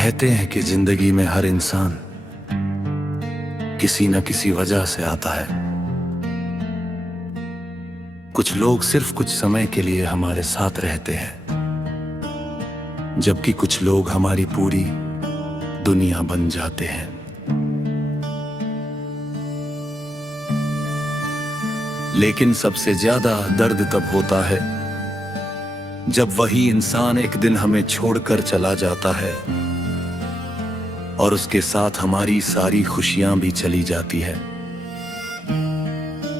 कहते हैं कि जिंदगी में हर इंसान किसी न किसी वजह से आता है। कुछ लोग सिर्फ कुछ समय के लिए हमारे साथ रहते हैं, जबकि कुछ लोग हमारी पूरी दुनिया बन जाते हैं। लेकिन सबसे ज्यादा दर्द तब होता है जब वही इंसान एक दिन हमें छोड़कर चला जाता है और उसके साथ हमारी सारी खुशियां भी चली जाती है।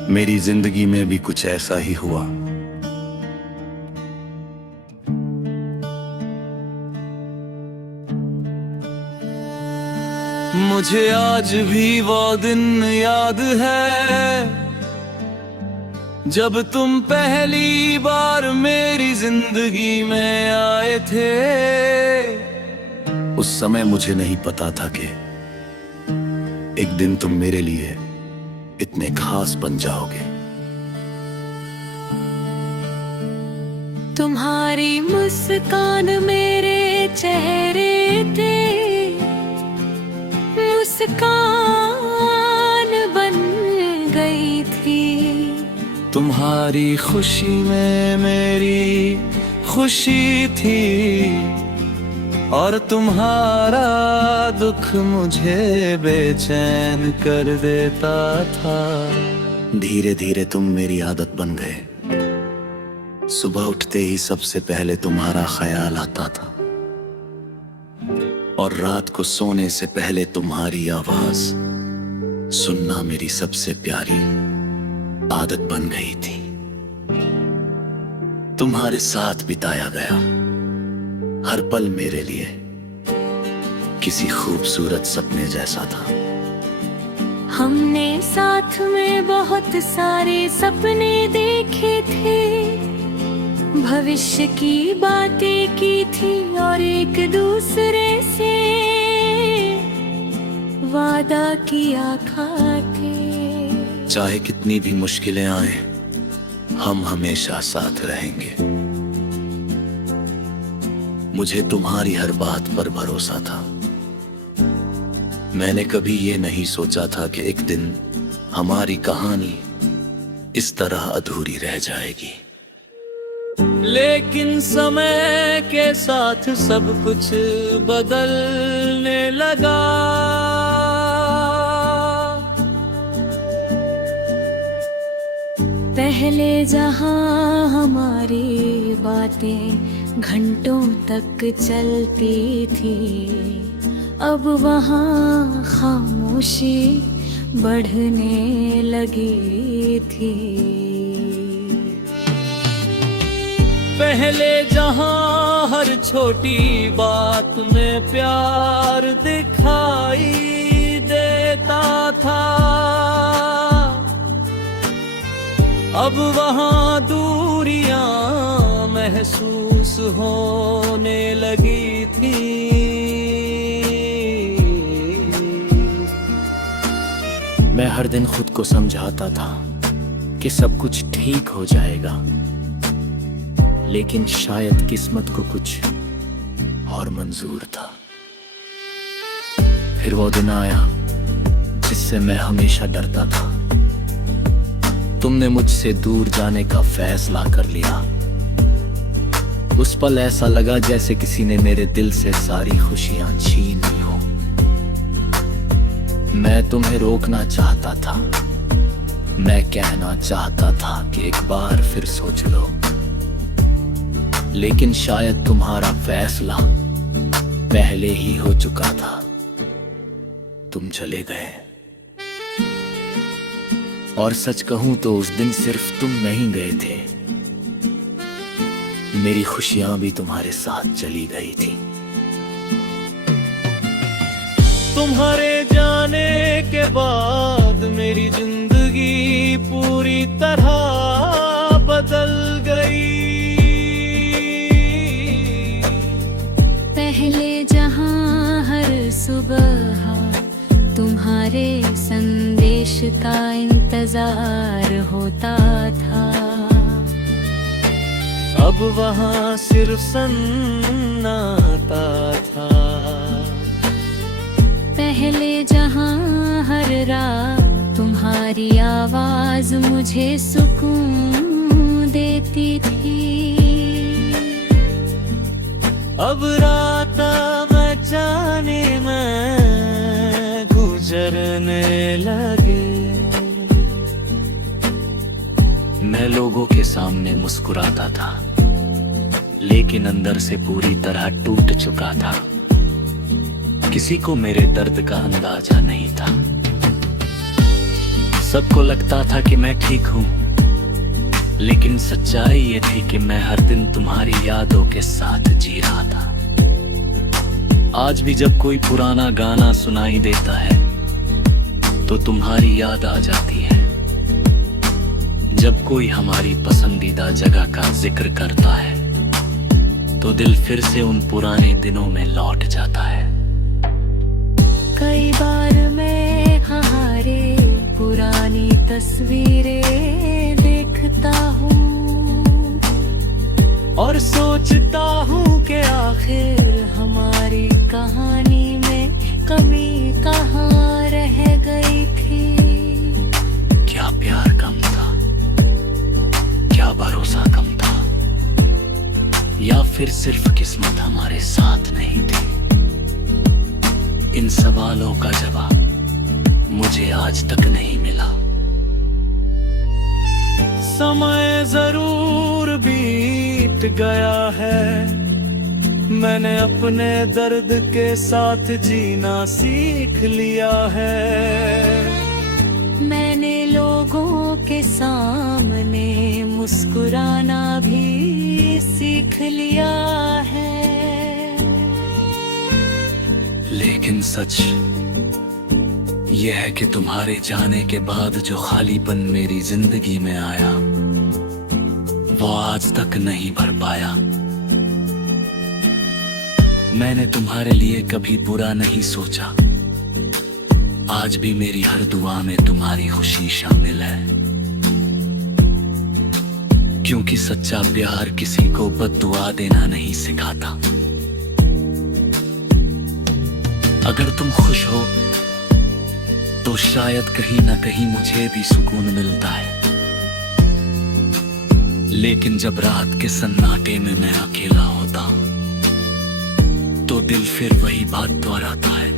मेरी जिंदगी में भी कुछ ऐसा ही हुआ। मुझे आज भी वो दिन याद है जब तुम पहली बार मेरी जिंदगी में आए थे। उस समय मुझे नहीं पता था कि एक दिन तुम मेरे लिए इतने खास बन जाओगे। तुम्हारी मुस्कान मेरे चेहरे थे, मुस्कान बन गई थी। तुम्हारी खुशी में मेरी खुशी थी और तुम्हारा दुख मुझे बेचैन कर देता था। धीरे धीरे तुम मेरी आदत बन गए। सुबह उठते ही सबसे पहले तुम्हारा ख्याल आता था और रात को सोने से पहले तुम्हारी आवाज सुनना मेरी सबसे प्यारी आदत बन गई थी। तुम्हारे साथ बिताया गया हर पल मेरे लिए किसी खूबसूरत सपने जैसा था। हमने साथ में बहुत सारे सपने देखे थे, भविष्य की बातें की थी और एक दूसरे से वादा किया खाते। चाहे कितनी भी मुश्किलें आए, हम हमेशा साथ रहेंगे। मुझे तुम्हारी हर बात पर भरोसा था। मैंने कभी ये नहीं सोचा था कि एक दिन हमारी कहानी इस तरह अधूरी रह जाएगी। लेकिन समय के साथ सब कुछ बदलने लगा। पहले जहां हमारी बातें घंटों तक चलती थी, अब वहाँ खामोशी बढ़ने लगी थी। पहले जहां हर छोटी बात में प्यार दिखाई देता था, अब वहाँ दूरियां महसूस होने लगी थी। मैं हर दिन खुद को समझाता था कि सब कुछ ठीक हो जाएगा, लेकिन शायद किस्मत को कुछ और मंजूर था। फिर वो दिन आया जिससे मैं हमेशा डरता था। तुमने मुझसे दूर जाने का फैसला कर लिया। उस पल ऐसा लगा जैसे किसी ने मेरे दिल से सारी खुशियां छीन ली हो। मैं तुम्हें रोकना चाहता था, मैं कहना चाहता था कि एक बार फिर सोच लो, लेकिन शायद तुम्हारा फैसला पहले ही हो चुका था। तुम चले गए और सच कहूं तो उस दिन सिर्फ तुम नहीं गए थे, मेरी खुशियां भी तुम्हारे साथ चली गई थी। तुम्हारे जाने के बाद मेरी जिंदगी पूरी तरह बदल गई। पहले जहां हर सुबह तुम्हारे संदेश का इंतजार होता था, अब वहाँ सिर्फ सन्नाटा था। टहले जहाँ हर रात तुम्हारी आवाज मुझे सुकून देती थी। अब रात मैं जाने में गुजरने लगे। मैं लोगों के सामने मुस्कुराता था, लेकिन अंदर से पूरी तरह टूट चुका था। किसी को मेरे दर्द का अंदाजा नहीं था। सबको लगता था कि मैं ठीक हूं, लेकिन सच्चाई ये थी कि मैं हर दिन तुम्हारी यादों के साथ जी रहा था। आज भी जब कोई पुराना गाना सुनाई देता है तो तुम्हारी याद आ जाती है। जब कोई हमारी पसंदीदा जगह का जिक्र करता है तो दिल फिर से उन पुराने दिनों में लौट जाता है। कई बार मैं हमारे पुरानी तस्वीरें देखता हूँ और सोचता हूँ कि आखिर हमारी कहानी में कमी कहाँ रह गई थी। क्या प्यार कम था, क्या भरोसा कम था, या फिर सिर्फ किस्मत हमारे साथ नहीं थी। इन सवालों का जवाब मुझे आज तक नहीं मिला। समय जरूर बीत गया है, मैंने अपने दर्द के साथ जीना सीख लिया है। मैंने लोगों के सामने मुस्कुराना भी सीख लिया है। लेकिन सच यह है कि तुम्हारे जाने के बाद जो खालीपन मेरी जिंदगी में आया वो आज तक नहीं भर पाया। मैंने तुम्हारे लिए कभी बुरा नहीं सोचा। आज भी मेरी हर दुआ में तुम्हारी खुशी शामिल है, क्योंकि सच्चा प्यार किसी को बद्दुआ देना नहीं सिखाता। अगर तुम खुश हो तो शायद कहीं ना कहीं मुझे भी सुकून मिलता है। लेकिन जब रात के सन्नाटे में मैं अकेला होता हूं तो दिल फिर वही बात दोहराता है।